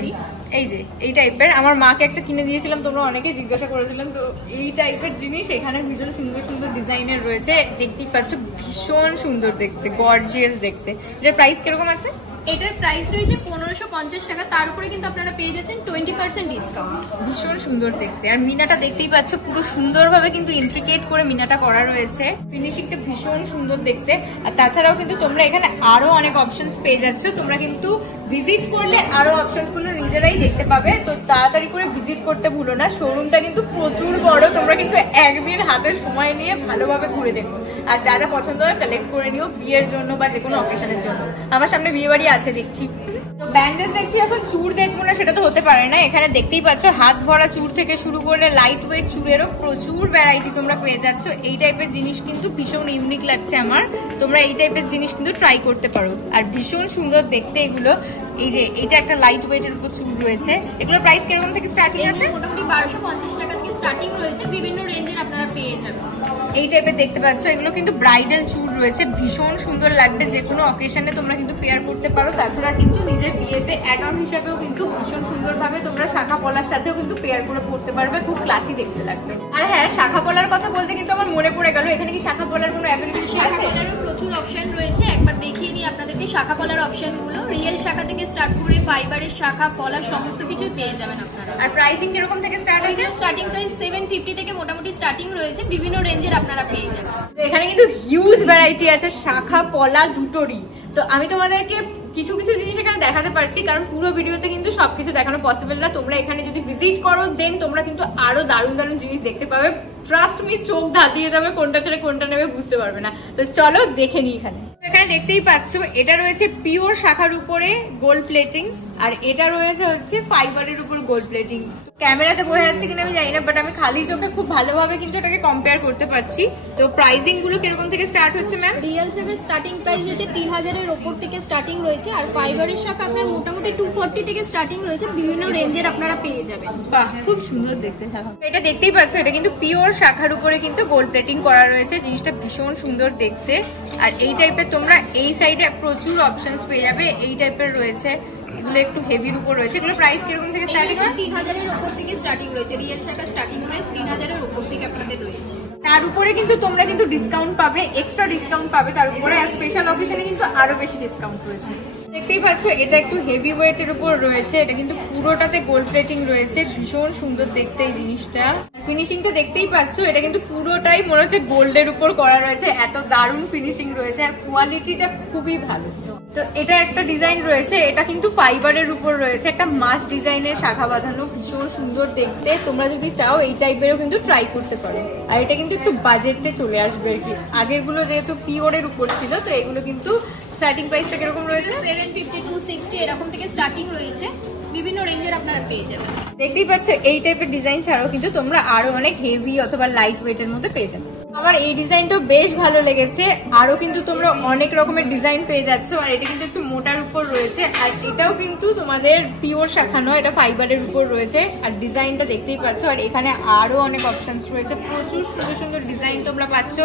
এই যে এই টাইপের। আমার মাকে একটা কিনে দিয়েছিলাম, তোমরা অনেকে জিজ্ঞাসা করেছিলেন। তো এই টাইপের জিনিস এখানে ভীষণ সুন্দর সুন্দর ডিজাইনের রয়েছে, দেখতেই পাচ্ছ ভীষণ সুন্দর দেখতে, গর্জিয়াস দেখতে। এটার প্রাইস কিরকম আছে? এটার প্রাইস রয়েছে 1550 টাকা, তার উপরে কিন্তু আপনারা পেয়ে যাচ্ছেন 20% ডিসকাউন্ট। ভীষণ সুন্দর দেখতে। আর মিনাটা দেখতেই পাচ্ছ পুরো সুন্দরভাবে কিন্তু ইন্ট্রিকেট করে মিনাটা করা রয়েছে, ফিনিশিংটা ভীষণ সুন্দর দেখতে। আর তাছাড়াও কিন্তু তোমরা এখানে আরো অনেক অপশনস পেয়ে যাচ্ছ, তোমরা কিন্তু ভিজিট করলে আরো অপশনস গুলো নিজেরাই দেখতে পাবে। তো তাড়াতাড়ি করে ভিজিট করতে ভুলো না, শোরুমটা কিন্তু প্রচুর বড়, তোমরা কিন্তু একদিন হাতে সময় নিয়ে ভালোভাবে ঘুরে দেখো। আর যা যা পছন্দ হয় কালেক্ট করে নিও বিয়ের জন্য বা যে কোনো অকেশনের জন্য। আমার সামনে বিয়ে বাড়ি আছে দেখছি। তো ব্যান্ডেজ দেখছি, এখন চুড় দেখবো না সেটা তো হতে পারে না। এখানে দেখতেই পাচ্ছ হাত ভরা চুড় থেকে শুরু করে লাইট ওয়েট চুড়েরও প্রচুর ভ্যারাইটি তোমরা পেয়ে যাচ্ছ। এই টাইপের জিনিস কিন্তু ভীষণ ইউনিক লাগছে আমার, তোমরা এই টাইপের জিনিস কিন্তু ট্রাই করতে পারো। আর ভীষণ সুন্দর দেখতে এগুলো। এই যে এটা একটা লাইট ওয়েটের উপর চুড় রয়েছে, এগুলোর প্রাইস কিরকম থেকে স্টার্টিং আছে? মোটামুটি 1250 টাকা থেকে স্টার্টিং রয়েছে, বিভিন্ন রেঞ্জের আপনারা পেয়ে যাবেন। এই টাইপের দেখতে পাচ্ছ, এগুলো কিন্তু ব্রাইডাল চুড় রয়েছে, ভীষণ সুন্দর লাগবে। যে কোনো অকেশনে তোমরা কিন্তু পেয়ার করতে পারো। তাছাড়া কিন্তু নিজের বিয়েতে অ্যাড অন হিসাবেও কিন্তু ভীষণ সুন্দরভাবে তোমরা শাখা পলার সাথেও কিন্তু পেয়ার করে পড়তে পারবে, খুব ক্লাসি দেখতে লাগবে। আর হ্যাঁ, শাখা পলার কথা বলতে কিন্তু আমার মনে পড়ে গেল, এখানে কি শাখা পলার কোনো অ্যাভেলেবিলিটি আছে? প্রচুর অপশন রয়েছে, একবার দেখিয়ে নিই আপনাদেরকে শাখা পলার অপশনগুলো। রিয়েল শাখা থেকে স্টার্ট করে ফাইবারের শাখা পলা সমস্ত কিছু পেয়ে যাবেন আপনারা। আর প্রাইসিং কিরকম থেকে স্টার্ট আছে? স্টার্টিং প্রাইস 750 থেকে মোটামুটি স্টার্টিং রয়েছে, বিভিন্ন রেঞ্জের আপনারা পেয়ে যাবেন। এখানে কিন্তু হিউজ ভ্যারাইটি আছে শাখা পলা দুটোরই। তো আমি তোমাদেরকে কিছু কিছু জিনিস এখানে দেখাতে পারছি, কারণ পুরো ভিডিওতে কিন্তু সবকিছু দেখানো পসিবল না। তোমরা এখানে যদি ভিজিট করো দেন তোমরা কিন্তু আরো দারুণ দারুণ জিনিস দেখতে পাবে। ট্রাস্ট মি, চোখ ধাঁধিয়ে যাবে, কোনটা ছেড়ে কোনটা নেবে বুঝতে পারবে না। তো চলো দেখে নিই। এখানে দেখতেই পাচ্ছ এটা রয়েছে পিওর শাখার উপরে গোল্ড প্লেটিং, আর এটা রয়েছে হচ্ছে ফাইবারের উপর গোল্ড প্লেটিং। ক্যামেরাতে বোঝা যাচ্ছে কিনা আমি জানি না, বাট আমি খালি চোখে খুব ভালোভাবে কিন্তু এটাকে কম্পেয়ার করতে পারছি। তো প্রাইসিং গুলো কিরকম থেকে স্টার্ট হচ্ছে ম্যাম? রিয়েল শাখার স্টার্টিং প্রাইস হচ্ছে 3000 এর উপর থেকে স্টার্টিং রয়েছে, আর ফাইবারের শাখা আপনার মোটামুটি 240 থেকে স্টার্টিং রয়েছে, বিভিন্ন রেঞ্জের আপনারা পেয়ে যাবেন। বাহ, খুব সুন্দর দেখতে। এটা দেখতেই পাচ্ছ, এটা কিন্তু পিওর শাখার উপরে কিন্তু গোল্ড প্লেটিং করা রয়েছে, জিনিসটা ভীষণ সুন্দর দেখতে। আর এই টাইপের তোমরা এই সাইডে প্রচুর অপশনস পেয়ে যাবে, এই টাইপের রয়েছে, এগুলো একটু হেভির উপর রয়েছে। এগুলো প্রাইস কিরকম থেকে স্টার্টিং হয়? 3000 এর উপর থেকে স্টার্টিং রয়েছে, রিয়েল শাখার স্টার্টিং প্রাইস 3000 এর উপর থেকে আপনাদের রয়েছে। তার উপরে কিন্তু তোমরা কিন্তু ডিসকাউন্ট পাবে, এক্সট্রা ডিসকাউন্ট পাবে তার উপরে। আর স্পেশাল অকেশনে কিন্তু আরো বেশি ডিসকাউন্ট রয়েছে। দেখতেই পাচ্ছ এটা একটু হেভি ওয়েটের উপর রয়েছে, এটা কিন্তু পুরোটাতে গোল্ড প্লেটিং রয়েছে, ভীষণ সুন্দর দেখতে এই জিনিসটা। ফিনিশিংটা দেখতেই পাচ্ছ, এটা কিন্তু পুরোটাই মনে হচ্ছে গোল্ডের উপর করা রয়েছে, এত দারুণ ফিনিশিং রয়েছে। আর কোয়ালিটিটা খুবই ভালো। তো এটা একটা ডিজাইন রয়েছে, এটা কিন্তু ফাইবারের উপর রয়েছে, একটা মাছ ডিজাইনের শাখা বাঁধানো, ভীষণ সুন্দর দেখতে। তোমরা যদি চাও এই টাইপেরও কিন্তু ট্রাই করতে পারো। আর এটা কিন্তু একটু বাজেটে চলে আসবে আর কি। আগেরগুলো যেহেতু পিওরের উপর ছিল, তো এগুলো কিন্তু স্টার্টিং প্রাইসটা কিরকম রয়েছে? 750 260 এরকম থেকে স্টার্টিং রয়েছে, বিভিন্ন রেঞ্জের আপনারা পেয়ে যাবেন। দেখতেই পাচ্ছ এই টাইপের ডিজাইন ছাড়াও কিন্তু তোমরা আরো অনেক হেভি অথবা লাইট ওয়েটের মধ্যে পেয়ে যাবে। আমার এই ডিজাইনটা বেশ ভালো লেগেছে। আরো কিন্তু তোমরা অনেক রকমের ডিজাইন পেয়ে যাচ্ছ। আর এটা কিন্তু একটু মোটার উপর রয়েছে, আর এটাও কিন্তু তোমাদের পিওর শাখা নয়, এটা ফাইবারের উপর রয়েছে। আর ডিজাইনটা দেখতেই পাচ্ছ। আর এখানে আরো অনেক অপশনস রয়েছে, প্রচুর সুন্দর সুন্দর ডিজাইন তোমরা পাচ্ছ।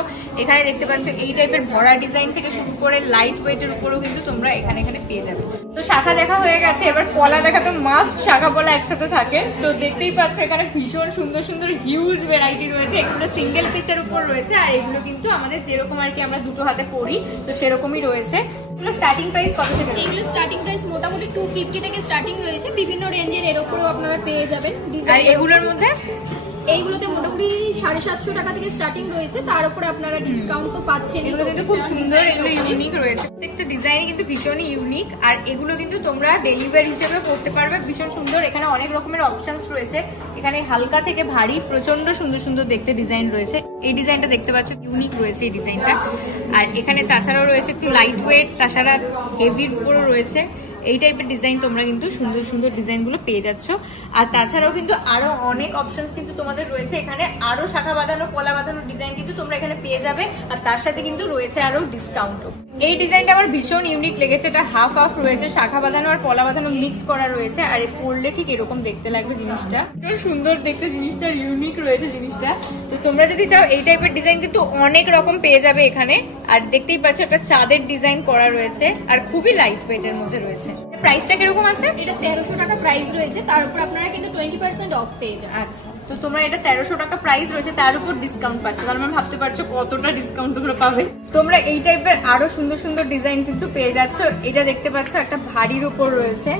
এখানে দেখতে পাচ্ছ এই টাইপের ভরা ডিজাইন থেকে শুরু করে লাইট ওয়েটের উপরও কিন্তু তোমরা এখানে পেয়ে যাবে। তো শাখা দেখা হয়ে গেছে, এবার পলা দেখা তো মাস্ট, শাখা পলা একসাথে থাকে। তো দেখতেই পাচ্ছ এখানে ভীষণ সুন্দর সুন্দর হিউজ ভ্যারাইটি রয়েছে, এগুলো সিঙ্গেল পিসের উপর রয়েছে, আর এগুলো কিন্তু আমাদের যেরকম আর কি আমরা দুটো হাতে পরি তো সেরকমই রয়েছে। এগুলো স্টার্টিং প্রাইস কত থেকে? এগুলো স্টার্টিং প্রাইস মোটামুটি 250 থেকে স্টার্টিং রয়েছে, বিভিন্ন রেঞ্জের এর উপরেও আপনারা পেয়ে যাবেন। আর এগুলোর মধ্যে এইগুলোতে মোটামুটি 750 টাকা থেকে স্টার্টিং রয়েছে, তার উপরে আপনারা ডিসকাউন্ট তো পাচ্ছেন। এগুলো কিন্তু খুব সুন্দর, এগুলো ইউনিক রয়েছে, প্রত্যেকটা ডিজাইন কিন্তু ভীষণই ইউনিক। আর এগুলো কিন্তু তোমরা ডেইলি ওয়্যার হিসেবে পরতে পারবে, ভীষণ সুন্দর। এখানে অনেক রকমের অপশনস রয়েছে, এখানে হালকা থেকে ভারী প্রচন্ড সুন্দর সুন্দর দেখতে ডিজাইন রয়েছে। এই ডিজাইনটা দেখতে পাচ্ছ ইউনিক রয়েছে এই ডিজাইনটা। আর এখানে তাছাড়াও রয়েছে একটু লাইট ওয়েট, তাছাড়া হেভির উপরও রয়েছে। এই টাইপের ডিজাইন তোমরা কিন্তু সুন্দর সুন্দর ডিজাইনগুলো পেয়ে যাচ্ছ। আর তাছাড়াও কিন্তু আরো অনেক অপশনস কিন্তু তোমাদের রয়েছে, এখানে আরো শাখা বাঁধানো পলা বাঁধানো ডিজাইন কিন্তু তোমরা এখানে পেয়ে যাবে। আর তার সাথে কিন্তু রয়েছে আরো ডিসকাউন্টও। এই ডিজাইনটা আমার ভীষণ ইউনিক লেগেছে, এটা হাফ হাফ রয়েছে, শাখা বাঁধানো আর পলা বাঁধানো মিক্স করা রয়েছে। আর পরলে ঠিক এরকম দেখতে লাগবে জিনিসটা, সুন্দর দেখতে জিনিসটা, ইউনিক রয়েছে জিনিসটা। তো তোমরা যদি চাও এই টাইপের ডিজাইন কিন্তু অনেক রকম পেয়ে যাবে এখানে। আর দেখতেই পাচ্ছ একটা চাঁদের ডিজাইন করা রয়েছে, আর খুবই লাইট ওয়েটের মধ্যে রয়েছে। প্রাইসটা কিরকম আছে? এটা 1300 টাকা প্রাইস রয়েছে, তার উপর আপনারা কিন্তু 20% অফ পেয়ে যান। আচ্ছা, তো তোমরা এটা 1300 টাকা প্রাইস রয়েছে, তার উপর ডিসকাউন্ট পাচ্ছ। তাহলে আমরা ভাবতে পারছো কতটা ডিসকাউন্ট তোমরা পাবে। তোমরা এই টাইপের আরো সুন্দর সুন্দর ডিজাইন কিন্তু পেয়ে যাচ্ছ। এটা দেখতে পাচ্ছ একটা ভারীর উপর রয়েছে,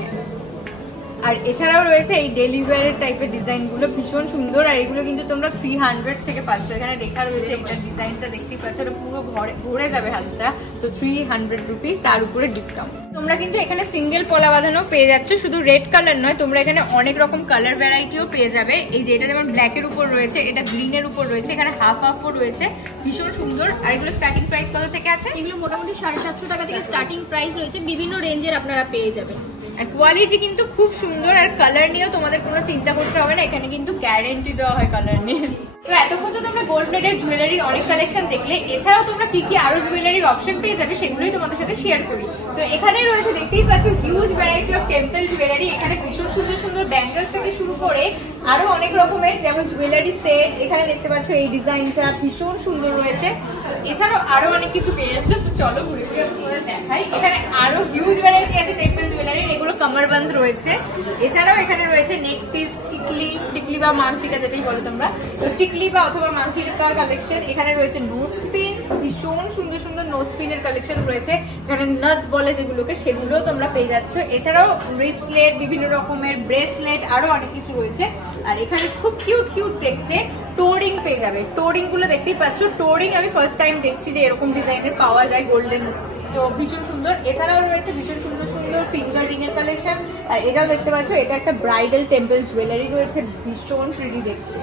আর এছাড়াও রয়েছে এই ডেইলি ওয়্যারের টাইপের ডিজাইন গুলো ভীষণ সুন্দর। আর এগুলো কিন্তু তোমরা 300 থেকে পাচ্ছ। এখানে লেখা রয়েছে, এটা ডিজাইনটা দেখতেই পাচ্ছ, এটা পুরো ভরে যাবে হাতটা। তো 300 রুপিস, তার উপরে ডিসকাউন্ট। তোমরা কিন্তু এখানে সিঙ্গেল পলা বাঁধানো পেয়ে যাচ্ছ, শুধু রেড কালার নয়, তোমরা এখানে অনেক রকম কালার ভ্যারাইটিও পেয়ে যাবে। এই যে এটা যেমন ব্ল্যাক এর উপর রয়েছে, এটা গ্রিন এর উপর রয়েছে, এখানে হাফ হাফও রয়েছে, ভীষণ সুন্দর। আর এগুলো স্টার্টিং প্রাইস কত থেকে আছে? এগুলো মোটামুটি 750 টাকা থেকে স্টার্টিং প্রাইস রয়েছে, বিভিন্ন রেঞ্জের আপনারা পেয়ে যাবেন। আর কোয়ালিটি কিন্তু খুব সুন্দর, আর কালার নিয়েও তোমাদের কোনো চিন্তা করতে হবে না, এখানে কিন্তু গ্যারান্টি দেওয়া হয় কালার নিয়ে। তো এতক্ষণ তো তোমরা গোল্ড প্লেটেড জুয়েলারির অনেক কালেকশন দেখলে, এছাড়াও তোমরা কি কি আরো জুয়েলারির অপশন পেয়ে যাবে সেগুলোই তোমাদের সাথে শেয়ার করি। তো এখানে রয়েছে দেখতেই পাচ্ছ huge variety of temple jewellery. এখানে ভীষণ সুন্দর সুন্দর ব্যাঙ্গলস থেকে শুরু করে আরো অনেক রকমের যেমন জুয়েলারি সেট, এখানে দেখতে পাচ্ছ এই ডিজাইনটা ভীষণ সুন্দর রয়েছে। এছাড়াও আরো অনেক কিছু পেয়ে যাচ্ছে, তো চলো ঘুরে ঘুরে তোমাদের দেখাই। এখানে আরো হিউজ ভ্যারাইটি আছে টেম্পল জুয়েলারি, এগুলো কামারবান্দ রয়েছে। এছাড়াও এখানে রয়েছে নেক পিস, টিকলি বা মাংটিকা যেটাই বলো তোমরা, তো টিকলি বা অথবা মাংটিকার কালেকশন। এখানে রয়েছে নোজ পিন, ভীষণ সুন্দর সুন্দর নোজ পিনের কালেকশন রয়েছে। এখানে নাথ বলে যেগুলোকে, সেগুলো তোমরা পেয়ে যাচ্ছ। এছাড়াও ব্রেসলেট, বিভিন্ন রকমের ব্রেসলেট, আরো অনেক কিছু রয়েছে। আর এখানে খুব কিউট কিউট দেখতে টোরিং পেয়ে যাবে। টোরিং গুলো দেখতেই পাচ্ছ, টোরিং আমি ফার্স্ট টাইম দেখছি যে এরকম ডিজাইনের পাওয়া যায় গোল্ডেন, তো ভীষণ সুন্দর। এছাড়াও রয়েছে ভীষণ সুন্দর সুন্দর ফিঙ্গার রিং এর কালেকশন। আর এটাও দেখতে পাচ্ছ, এটা একটা ব্রাইডাল টেম্পল জুয়েলারি রয়েছে, ভীষণ প্রিটি দেখতে।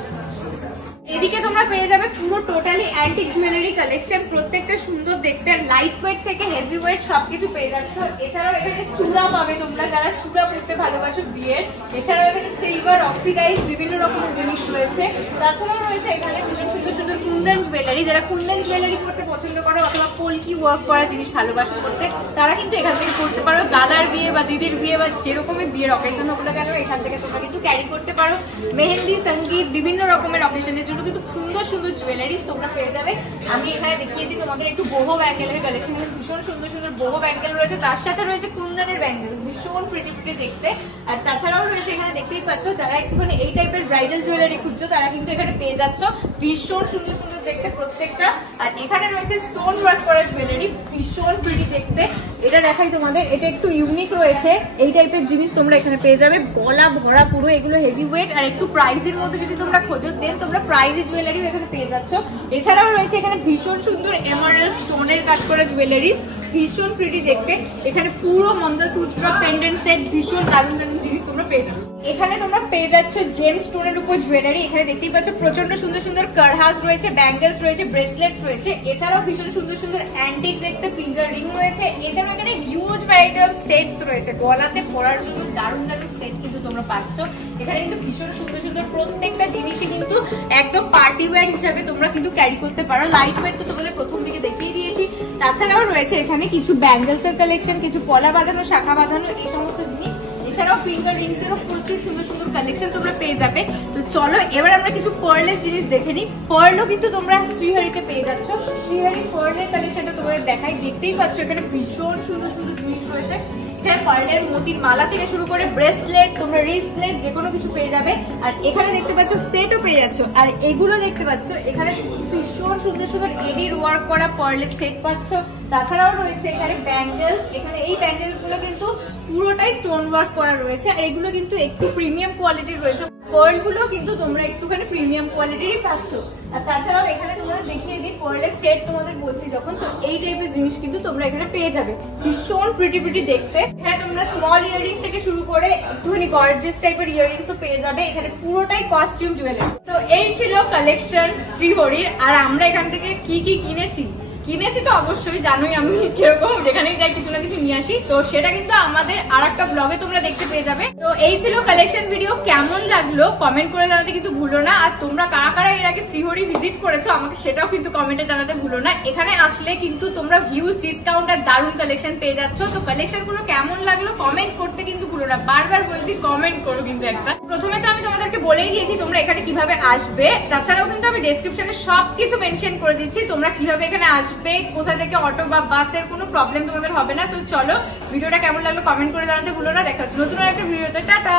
এদিকে তোমরা পেয়ে যাবে পুরো টোটালি অ্যান্টিক জুয়েলারি কালেকশন, প্রত্যেকটা সুন্দর দেখতে, লাইট ওয়েট থেকে হেভি ওয়েট সবকিছু পেয়ে যাচ্ছ। এছাড়াও এখানে চূড়া পাবে তোমরা যারা চূড়া পড়তে ভালোবাসো বিয়ের। এছাড়াও এখানে সিলভার অক্সিডাইজ বিভিন্ন রকমের জিনিস রয়েছে। তাছাড়াও রয়েছে এখানে ভীষণ সুন্দর সুন্দর কুন্দন জুয়েলারি, যারা কুন্দন জুয়েলারি পড়তে পছন্দ করো অথবা পোলকি ওয়ার্ক করা জিনিস ভালোবাসো করতে, তারা কিন্তু এখান থেকে করতে পারো। দাদার বিয়ে বা দিদির বিয়ে বা যেরকমই বিয়ের অকেশন হোক না কেন, এখান থেকে তোমরা কিন্তু ক্যারি করতে পারো। মেহেন্দি, সঙ্গীত, বিভিন্ন রকমের অকেশনের জন্য কিন্তু সুন্দর সুন্দর জুয়েলারিজ তোমরা পেয়ে যাবে। আমি এখানে দেখিয়ে দিই তোমাদের একটু বহু ব্যাঙ্গেলের কালেকশন, ভীষণ সুন্দর সুন্দর বহু ব্যাঙ্গেল রয়েছে, তার সাথে রয়েছে কুন্দনের ব্যাঙ্গেল, ভীষণ প্রিটি প্রিটি দেখতে। আর তাছাড়াও রয়েছে এখানে দেখতেই পাচ্ছ, যারা একটুখানি এই টাইপের ব্রাইডাল জুয়েলারি খুঁজছো তারা কিন্তু এখানে পেয়ে যাচ্ছ, ভীষণ সুন্দর সুন্দর দেখতে প্রত্যেকটা। আর এখানে রয়েছে স্টোন ওয়ার্ক করা জুয়েলারি, ভীষণ প্রিটি দেখতে। এটা দেখাই তোমাদের, এটা একটু ইউনিক রয়েছে, এই টাইপের জিনিস তোমরা এখানে পেয়ে যাবে, গলা ভরা পুরো, এগুলো হেভি ওয়েট। আর একটু প্রাইজের মধ্যে যদি তোমরা খোঁজো দেন তোমরা প্রাইজের জুয়েলারিও এখানে পেয়ে যাচ্ছ। এছাড়াও রয়েছে এখানে ভীষণ সুন্দর এমারাল্ড স্টোনের কাজ করা জুয়েলারিজ, ভীষণ প্রিটি দেখতে। এখানে পুরো মঙ্গলসূত্র, পেন্ডেন্ট সেট, ভীষণ দারুণ দারুণ জিনিস তোমরা পেয়ে যাবে। এখানে তোমরা পেয়ে যাচ্ছ জেম স্টোনের উপর জুয়েলারি। এখানে দেখতেই পাচ্ছ প্রচন্ড সুন্দর সুন্দর কারহাস রয়েছে, ব্যাঙ্গেলস রয়েছে, ব্রেসলেট রয়েছে। এছাড়াও ভীষণ সুন্দর সুন্দর অ্যান্টিক দেখতে ফিঙ্গার রিং রয়েছে। এছাড়াও এখানে হিউজ ভ্যারাইটি অফ সেটস রয়েছে, গলাতে পরার জন্য দারুণ দারুণ সেট কিন্তু তোমরা পাচ্ছ। এখানে কিন্তু ভীষণ সুন্দর সুন্দর প্রত্যেকটা জিনিসই কিন্তু একদম পার্টি ওয়্যার হিসাবে তোমরা কিন্তু ক্যারি করতে পারো। লাইট ওয়েট তো তোমাদের প্রথম দিকে দেখিয়ে দিয়েছি। তাছাড়াও রয়েছে এখানে কিছু ব্যাঙ্গেলস এর কালেকশন, কিছু পলা বাঁধানো, শাখা বাঁধানো, এই সমস্ত জিনিস। এছাড়াও ফিঙ্গার রিংস এরও প্রচুর সুন্দর সুন্দর কালেকশন তোমরা পেয়ে যাবে। তো চলো এবার আমরা কিছু পার্লের জিনিস দেখে নিই। পার্লও কিন্তু তোমরা শ্রীহরিতে পেয়ে যাচ্ছ, শ্রীহরি পার্লের কালেকশনটা তোমাদের দেখাই, দেখতেই পাচ্ছ এখানে ভীষণ সুন্দর সুন্দর জিনিস রয়েছে। এখানে পার্লের মোতির মালা থেকে শুরু করে ব্রেসলেট, তোমরা রিস্টলেট যে কোনো কিছু পেয়ে যাবে। আর এখানে দেখতে পাচ্ছ সেটও পেয়ে যাচ্ছ। আর এগুলো দেখতে পাচ্ছ এখানে ভীষণ সুন্দর সুন্দর এডির ওয়ার্ক করা পার্লের সেট পাচ্ছ। তাছাড়াও রয়েছে এখানে ব্যাঙ্গেলস, এখানে এই ব্যাঙ্গেলস গুলো কিন্তু পুরোটাই স্টোন ওয়ার্ক করা রয়েছে। আর এগুলো কিন্তু একটু প্রিমিয়াম কোয়ালিটির রয়েছে, পার্ল গুলো কিন্তু তোমরা একটুখানি প্রিমিয়াম কোয়ালিটিরই পাচ্ছ। আর তাছাড়াও এখানে তোমাদের দেখিয়ে দিই পার্লের সেট, তোমাদের বলছি যখন, তো এই টাইপের জিনিস কিন্তু তোমরা এখানে পেয়ে যাবে, ভীষণ প্রিটি প্রিটি দেখতে। এখানে তোমরা স্মল ইয়াররিংস থেকে শুরু করে একটুখানি গর্জিয়াস টাইপের ইয়াররিংসও পেয়ে যাবে। এখানে পুরোটাই কস্টিউম জুয়েলারি। তো এই ছিল কালেকশন শ্রীহরির। আর আমরা এখান থেকে কি কি কিনেছি তো অবশ্যই জানোই, আমি কিরকম যেখানেই যাই কিছু না কিছু নিয়ে আসি, তো সেটা কিন্তু আমাদের আরেকটা ব্লগে তোমরা দেখতে পেয়ে যাবে। তো এই ছিল কালেকশন ভিডিও, কেমন লাগলো কমেন্ট করে জানাতে কিন্তু ভুলো না। আর তোমরা কারা কারা এর আগে শ্রীহরি ভিজিট করেছো আমাকে সেটাও কিন্তু কমেন্টে জানাতে ভুলো না। এখানে আসলে কিন্তু তোমরা হিউজ ডিসকাউন্ট আর দারুণ কালেকশন পেয়ে যাচ্ছ। তো কালেকশন গুলো কেমন লাগলো কমেন্ট করতে কিন্তু ভুলো না, বারবার বলছি কমেন্ট করো কিন্তু একটা। প্রথমে তো আমি তোমাদেরকে বলেই দিয়েছি তোমরা এখানে কিভাবে আসবে, তাছাড়াও কিন্তু আমি ডেসক্রিপশনে সবকিছু মেনশন করে দিচ্ছি তোমরা কিভাবে এখানে আসবে, কোথা থেকে অটো বা বাসের কোনো প্রবলেম তোমাদের হবে না। তো চলো ভিডিওটা কেমন লাগলো কমেন্ট করে জানাতে ভুলো না। দেখা হচ্ছে নতুন একটা ভিডিওতে, টাটা।